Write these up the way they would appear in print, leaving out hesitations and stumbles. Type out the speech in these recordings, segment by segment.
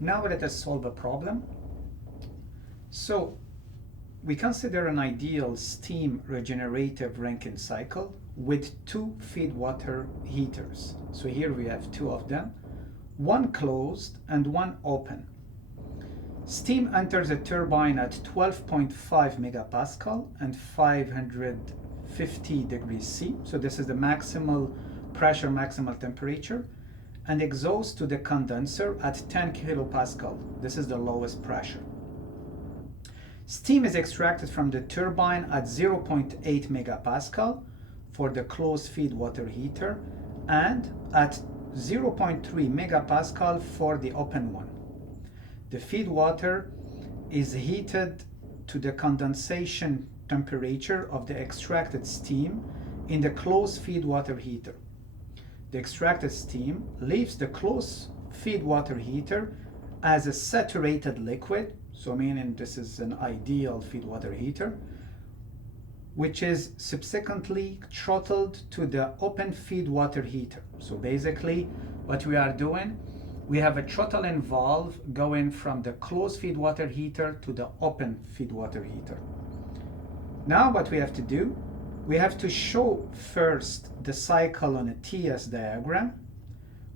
Now let us solve a problem. So we consider an ideal steam regenerative Rankine cycle with two feed water heaters. So here we have two of them, one closed and one open. Steam enters a turbine at 12.5 megapascal and 550 degrees C. So this is the maximal pressure, maximal temperature, and exhausts to the condenser at 10 kilopascal. This is the lowest pressure. Steam is extracted from the turbine at 0.8 megapascal for the closed feed water heater and at 0.3 megapascal for the open one. The feed water is heated to the condensation temperature of the extracted steam in the closed feed water heater. The extracted steam leaves the closed feed water heater as a saturated liquid, so meaning this is an ideal feed water heater, which is subsequently throttled to the open feed water heater. So basically what we are doing, we have a throttling valve going from the closed feed water heater to the open feed water heater. Now what we have to do, we have to show first the cycle on a TS diagram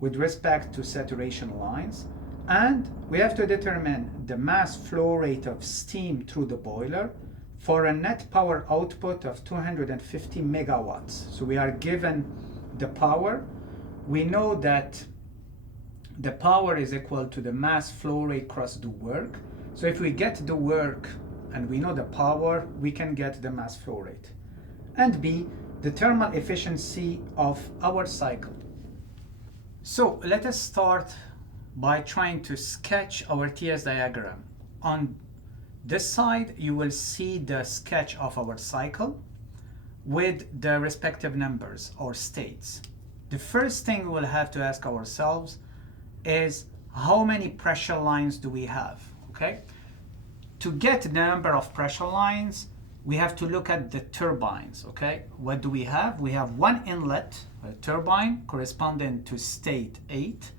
with respect to saturation lines, and we have to determine the mass flow rate of steam through the boiler for a net power output of 250 megawatts. So we are given the power. We know that the power is equal to the mass flow rate cross the work. So if we get the work and we know the power, we can get the mass flow rate. And B, the thermal efficiency of our cycle. So let us start by trying to sketch our TS diagram. On this side, you will see the sketch of our cycle with the respective numbers or states. The first thing we'll have to ask ourselves is how many pressure lines do we have, okay? To get the number of pressure lines, we have to look at the turbines, okay? What do we have? We have one inlet, a turbine corresponding to state 8,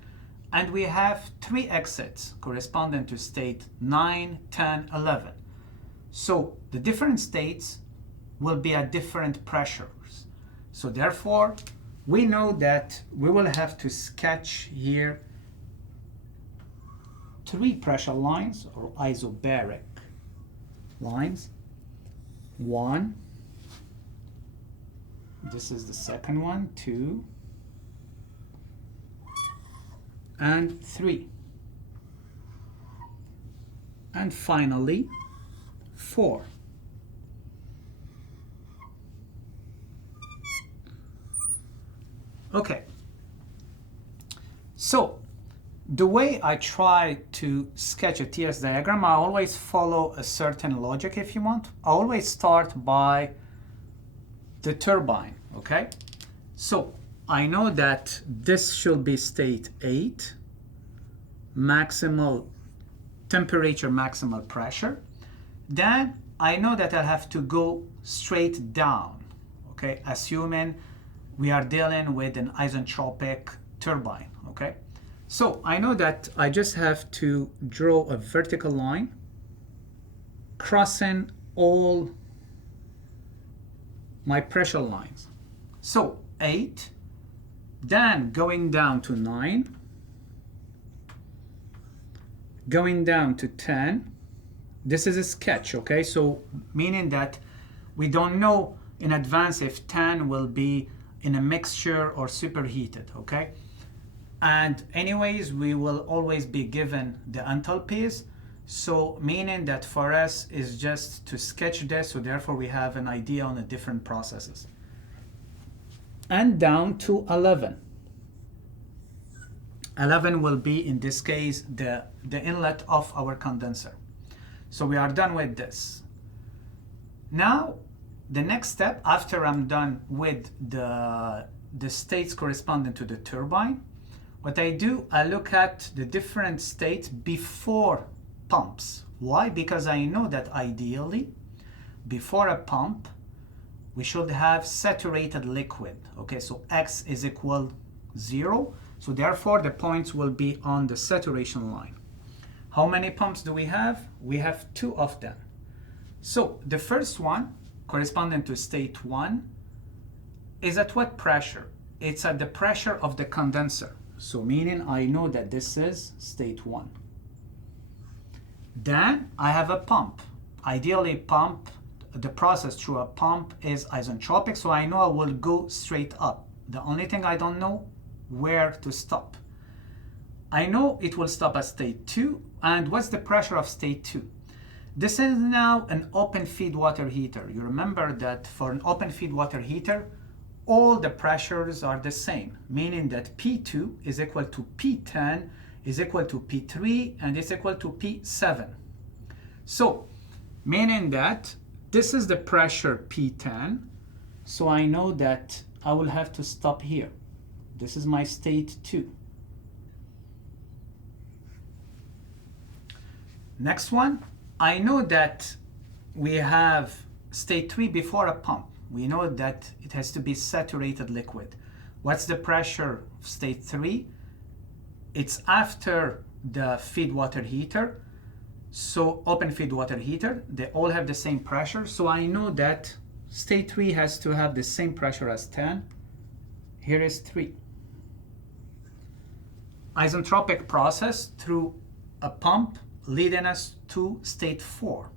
and we have 3 exits corresponding to state 9, 10, 11. So the different states will be at different pressures. So therefore, we know that we will have to sketch here 3 pressure lines or isobaric lines. 1, this is the second one, 2, and 3, and finally 4. Okay, so the way I try to sketch a TS diagram, I always follow a certain logic if you want. I always start by the turbine, okay? So I know that this should be state 8, maximal temperature, maximal pressure. Then I know that I have to go straight down, okay? Assuming we are dealing with an isentropic turbine, okay? So I know that I just have to draw a vertical line crossing all my pressure lines. So 8, then going down to 9, going down to 10. This is a sketch, okay? So meaning that we don't know in advance if 10 will be in a mixture or superheated, okay? And anyways, we will always be given the enthalpies. So meaning that for us is just to sketch this, so therefore we have an idea on the different processes. And down to 11. 11 will be, in this case, the inlet of our condenser. So we are done with this. Now, the next step, after I'm done with the states corresponding to the turbine, what I do, I look at the different states before pumps. Why? Because I know that ideally, before a pump, we should have saturated liquid. Okay, so X is equal 0. So therefore, the points will be on the saturation line. How many pumps do we have? We have 2 of them. So the first one, corresponding to state 1, is at what pressure? It's at the pressure of the condenser. So meaning I know that this is state 1. Then I have a pump. Ideally, the process through a pump is isentropic, so I know I will go straight up. The only thing I don't know, where to stop. I know it will stop at state 2, and what's the pressure of state 2? This is now an open feed water heater. You remember that for an open feed water heater, all the pressures are the same, meaning that P2 is equal to P10 is equal to P3 and is equal to P7. So, meaning that this is the pressure P10, so I know that I will have to stop here. This is my state 2. Next one, I know that we have state 3 before a pump. We know that it has to be saturated liquid. What's the pressure of state 3? It's after the feed water heater. So open feed water heater, they all have the same pressure. So I know that state 3 has to have the same pressure as 10. Here is 3. Isentropic process through a pump leading us to state 4.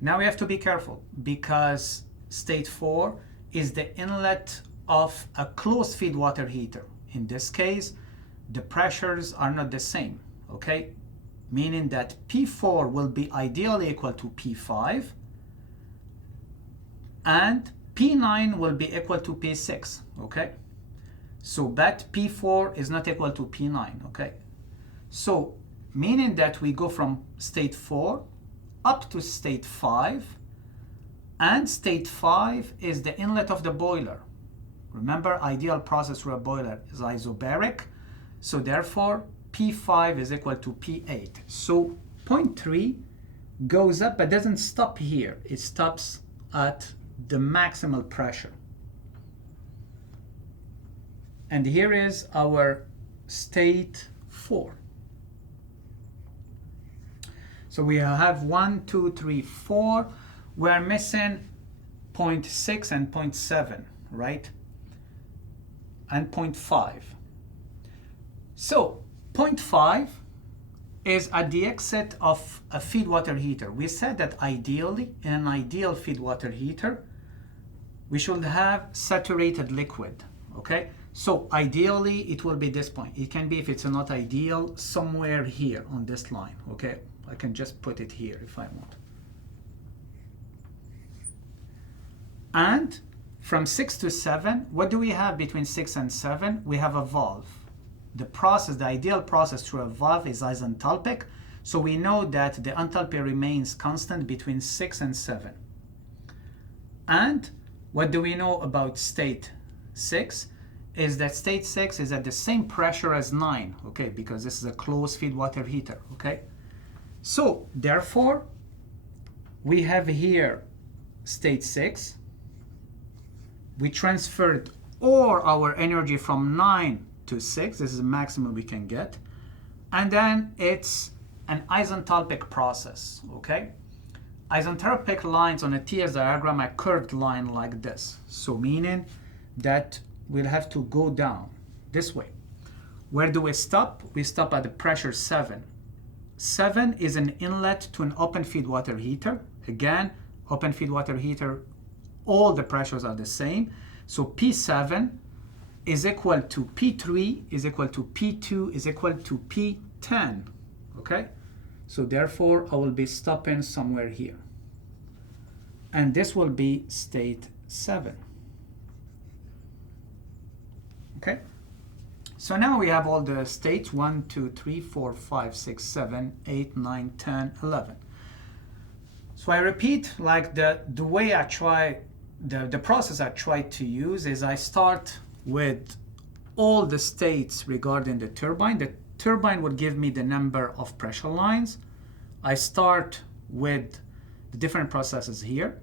Now we have to be careful because state 4 is the inlet of a closed feed water heater. In this case, the pressures are not the same, okay? Meaning that P4 will be ideally equal to P5 and P9 will be equal to P6, okay? So, but P4 is not equal to P9, okay? So, meaning that we go from state 4 up to state 5, and state 5 is the inlet of the boiler. Remember, ideal process through a boiler is isobaric, so therefore P5 is equal to P8. So point 3 goes up but doesn't stop here. It stops at the maximal pressure. And here is our state 4. So we have 1, 2, 3, 4. We're missing 0.6 and 0.7, right? And 0.5. So 0.5 is at the exit of a feed water heater. We said that ideally, in an ideal feed water heater, we should have saturated liquid, okay? So ideally, it will be this point. It can be, if it's not ideal, somewhere here on this line, okay? I can just put it here if I want. And from 6 to 7, what do we have between 6 and 7? We have a valve. The process, the ideal process through a valve is isenthalpic, so we know that the enthalpy remains constant between 6 and 7. And what do we know about state 6? Is that state 6 is at the same pressure as 9, okay, because this is a closed feed water heater, okay? So, therefore, we have here state 6. We transferred all our energy from 9 to 6. This is the maximum we can get. And then it's an isenthalpic process, okay? Isentropic lines on a TS diagram are curved line like this. So meaning that we'll have to go down this way. Where do we stop? We stop at the pressure 7. 7 is an inlet to an open feed water heater. Again, open feed water heater, all the pressures are the same. So P7 is equal to P3 is equal to P2 is equal to P10, okay? So therefore, I will be stopping somewhere here. And this will be state 7. Okay? So now we have all the states, 1, 2, 3, 4, 5, 6, 7, 8, 9, 10, 11. So I repeat, like the way I try, the process I try to use is I start with all the states regarding the turbine. The turbine would give me the number of pressure lines. I start with the different processes here.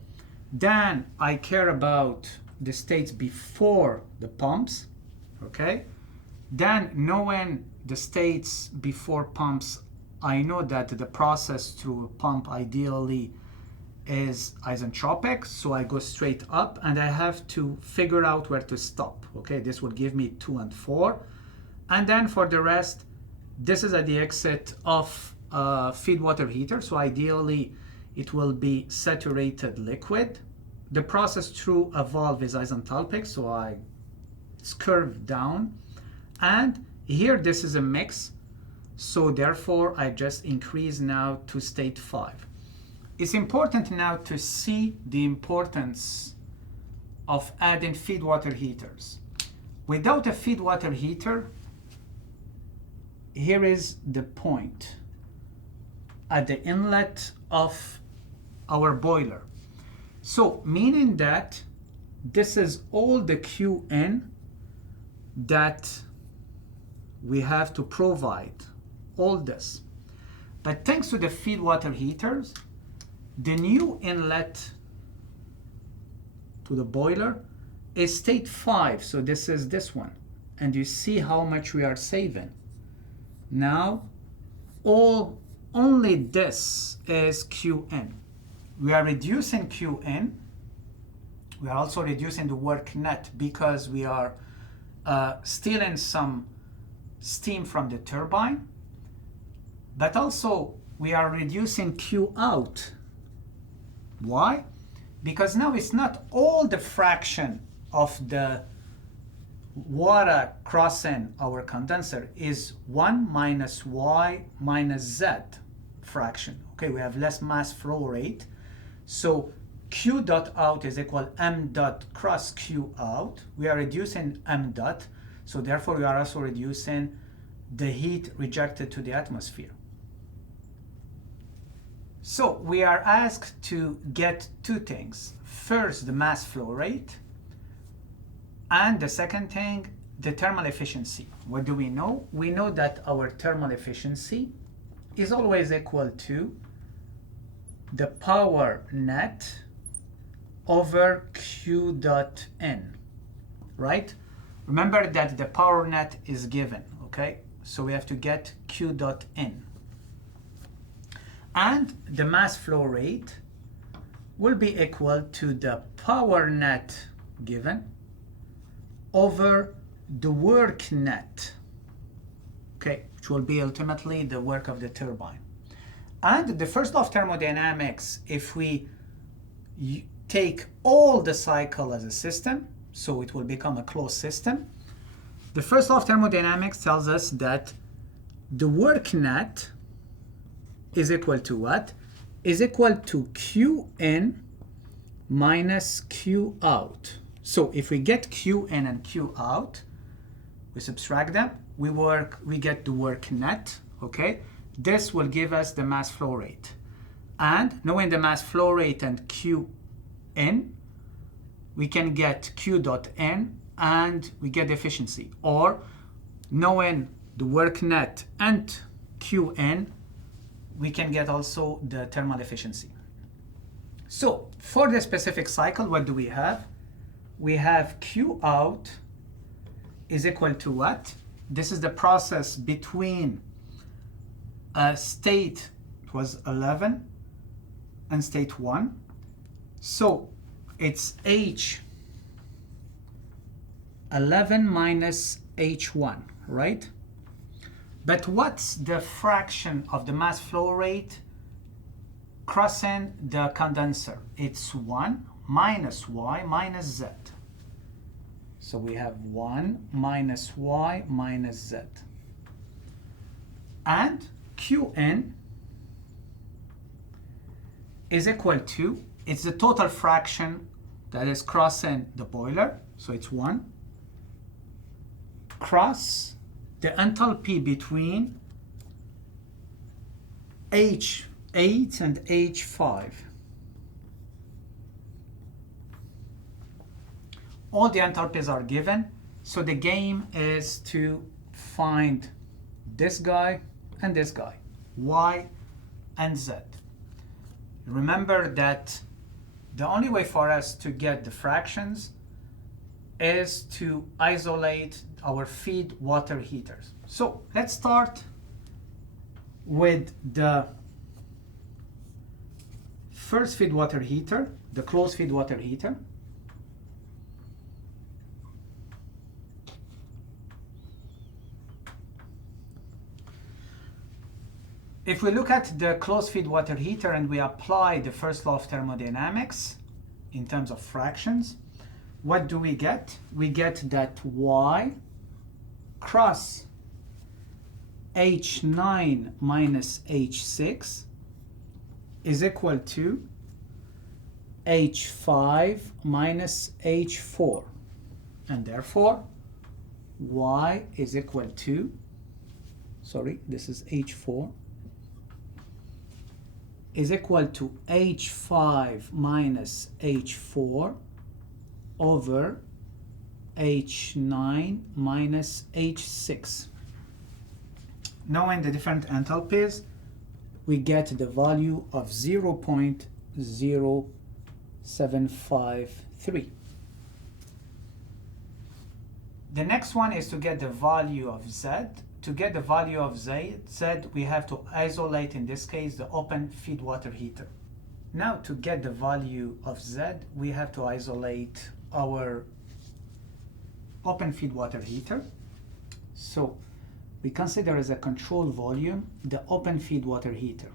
Then I care about the states before the pumps, okay? Then knowing the states before pumps, I know that the process through a pump ideally is isentropic, so I go straight up and I have to figure out where to stop. Okay, this will give me 2 and 4. And then for the rest, this is at the exit of feed water heater, so ideally it will be saturated liquid. The process through a valve is isenthalpic, so it's curved down. And here this is a mix, so therefore I just increase now to state 5. It's important now to see the importance of adding feed water heaters. Without a feed water heater, here is the point at the inlet of our boiler. So meaning that this is all the Qn that we have to provide, all this. But thanks to the feed water heaters, the new inlet to the boiler is state 5, so this is this one. And you see how much we are saving. Now, only this is Qn. We are reducing Qn. We are also reducing the work net because we are stealing some steam from the turbine. But also, we are reducing Q out. Why? Because now it's not all the fraction of the water crossing our condenser is 1 minus y minus z fraction. Okay, we have less mass flow rate. So Q dot out is equal m dot cross Q out. We are reducing m dot, so therefore we are also reducing the heat rejected to the atmosphere. So we are asked to get 2 things. First, the mass flow rate, and the second thing, the thermal efficiency. What do we know? We know that our thermal efficiency is always equal to the power net over Q dot N, right? Remember that the power net is given, okay? So we have to get Q dot N. And the mass flow rate will be equal to the power net given over the work net, okay, which will be ultimately the work of the turbine. And the first law of thermodynamics, if we take all the cycle as a system, so it will become a closed system. The first law of thermodynamics tells us that the work net is equal to what? Is equal to Qn minus Q out. So if we get Qn and Q out, we subtract them, we get the work net, okay? This will give us the mass flow rate. And knowing the mass flow rate and Qn, we can get Q dot N and we get the efficiency. Or knowing the work net and Qn, we can get also the thermal efficiency. So for the specific cycle, what do we have? We have Q out is equal to what? This is the process between state, it was 11, and state 1. So it's H11 minus H1, right? But what's the fraction of the mass flow rate crossing the condenser? It's 1 minus y minus z. So we have 1 minus y minus z. And Qn is equal to, it's the total fraction that is crossing the boiler, so it's 1, cross the enthalpy between H8 and H5. All the enthalpies are given, so the game is to find this guy and this guy, Y and Z. Remember that the only way for us to get the fractions is to isolate our feed water heaters. So let's start with the first feed water heater, the closed feed water heater. If we look at the closed feed water heater and we apply the first law of thermodynamics in terms of fractions, what do we get? We get that Y cross H9 minus H6 is equal to H5 minus H4. And therefore, Y is equal to, sorry, this is H4, is equal to H5 minus H4 over H9 minus H6. Knowing the different enthalpies, we get the value of 0.0753. The next one is to get the value of Z. To get the value of Z, we have to isolate, in this case, the open feed water heater. Now, to get the value of Z, we have to isolate our open feed water heater. So we consider as a control volume the open feed water heater.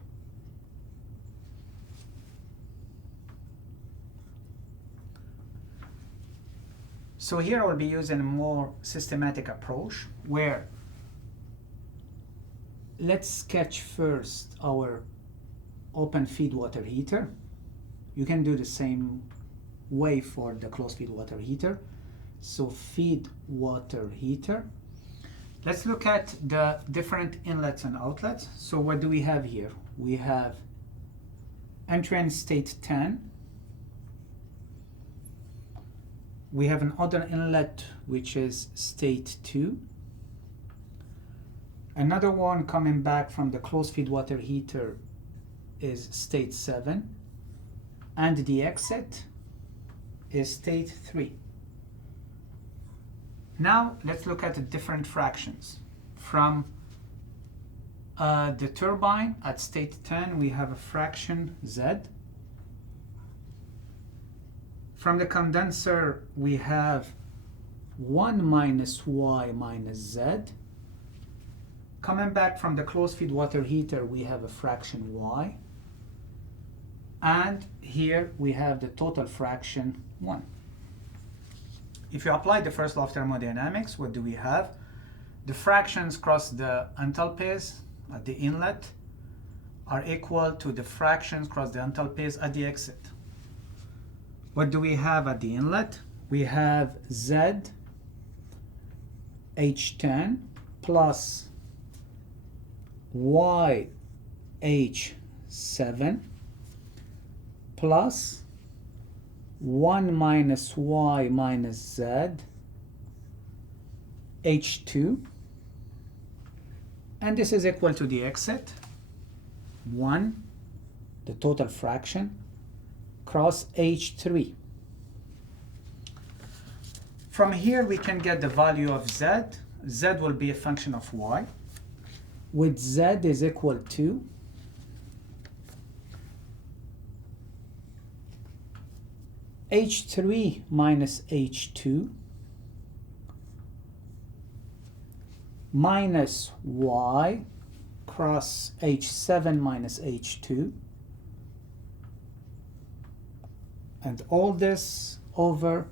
So here I will be using a more systematic approach where let's sketch first our open feed water heater. You can do the same way for the closed feed water heater. So feed water heater. Let's look at the different inlets and outlets. So what do we have here? We have entry in state 10. We have another inlet which is state 2. Another one coming back from the closed feed water heater is state 7. And the exit is state 3. Now let's look at the different fractions. From the turbine at state 10, we have a fraction Z. From the condenser, we have 1 minus Y minus Z. Coming back from the closed feed water heater, we have a fraction Y. And here we have the total fraction 1. If you apply the first law of thermodynamics, what do we have? The fractions cross the enthalpies at the inlet are equal to the fractions cross the enthalpies at the exit. What do we have at the inlet? We have Z H10 plus Y H7 plus 1 minus Y minus Z H2, and this is equal to the exit 1, the total fraction, cross H3. From here we can get the value of Z. Z will be a function of Y, with Z is equal to H3 minus H2 minus Y cross H7 minus H2, and all this over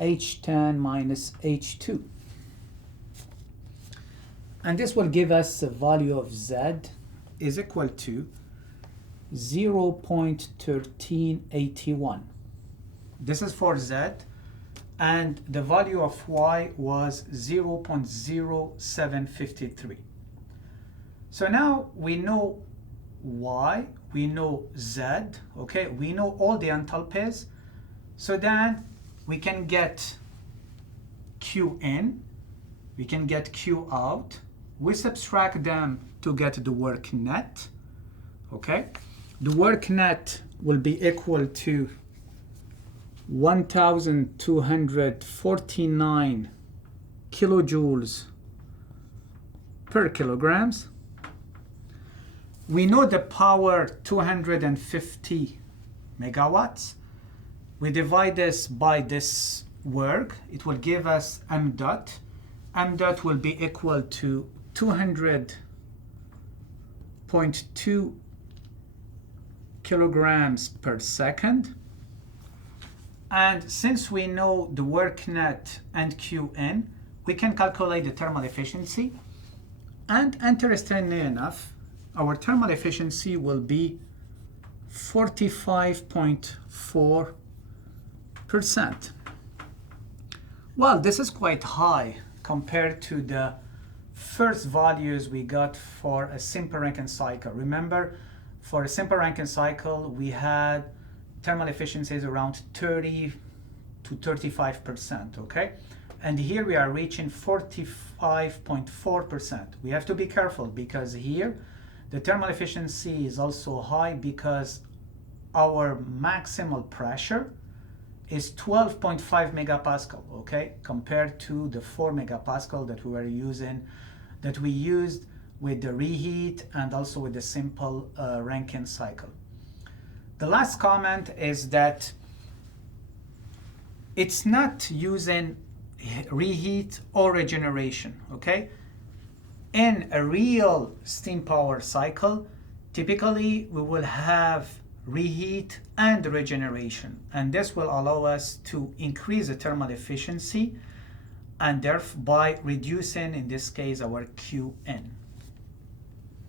H10 minus H2. And this will give us a value of Z is equal to 0.1381. This is for Z, and the value of Y was 0.0753. So now we know Y, we know Z, okay? We know all the enthalpies. So then we can get Q in, we can get Q out. We subtract them to get the work net, okay? The work net will be equal to 1,249 kilojoules per kilograms. We know the power 250 megawatts. We divide this by this work. It will give us m dot. M dot will be equal to 200.2 kilograms per second. And since we know the work net and Qn, we can calculate the thermal efficiency. And interestingly enough, our thermal efficiency will be 45.4%. Well, this is quite high compared to the first values we got for a simple Rankine cycle. Remember, for a simple Rankine cycle, we had thermal efficiencies around 30 to 35%, okay? And here we are reaching 45.4%. We have to be careful because here the thermal efficiency is also high because our maximal pressure is 12.5 megapascal, okay, compared to the 4 megapascal that we were using, that we used with the reheat and also with the simple Rankine cycle. The last comment is that it's not using reheat or regeneration, okay? In a real steam power cycle, typically we will have reheat and regeneration, and this will allow us to increase the thermal efficiency and thereby reducing, in this case, our Qn.